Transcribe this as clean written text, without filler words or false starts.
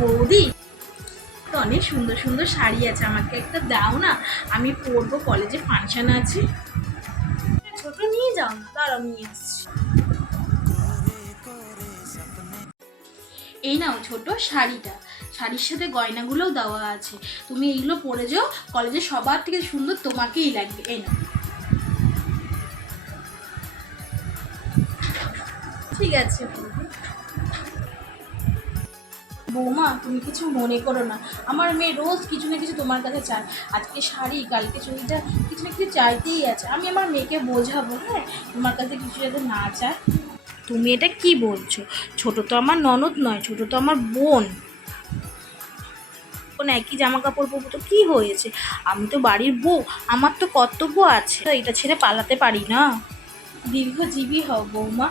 বৌদি, তো অনেক সুন্দর সুন্দর শাড়ি আছে, আমাকে একটা দাও না, আমি পরবো, কলেজে ফাংশন আছে। ছোট নিয়ে যাও না, দাঁড়াও নিয়ে আসছি। এই নাও ছোট শাড়িটা, শাড়ির সাথে গয়নাগুলোও দেওয়া আছে, তুমি এইগুলো পরে যাও, কলেজে সবার থেকে সুন্দর তোমাকেই লাগবে। এই নাও। ঠিক আছে বৌমা, তুমি কিছু মনে করো না, আমার মেয়ে রোজ কিছু না কিছু তোমার কাছে চায়, আজকে শাড়ি কালকে চুড়িদার, কিছু না কিছু চাইতেই আছে, আমি আমার মেয়েকে বোঝাবো, হ্যাঁ, তোমার কাছে কিছু যাতে না চায়। তুমি এটা কি বলছো? ছোট তো আমার ননদ নয়, ছোট তো আমার বোন। বোন একই জামা কাপড় পরবো তো কি হয়েছে, আমি তো বাড়ির বউ, আমার তো কর্তব্য আছে, তো এটা ছেড়ে পালাতে পারি না। দীর্ঘজীবী হও বৌমা।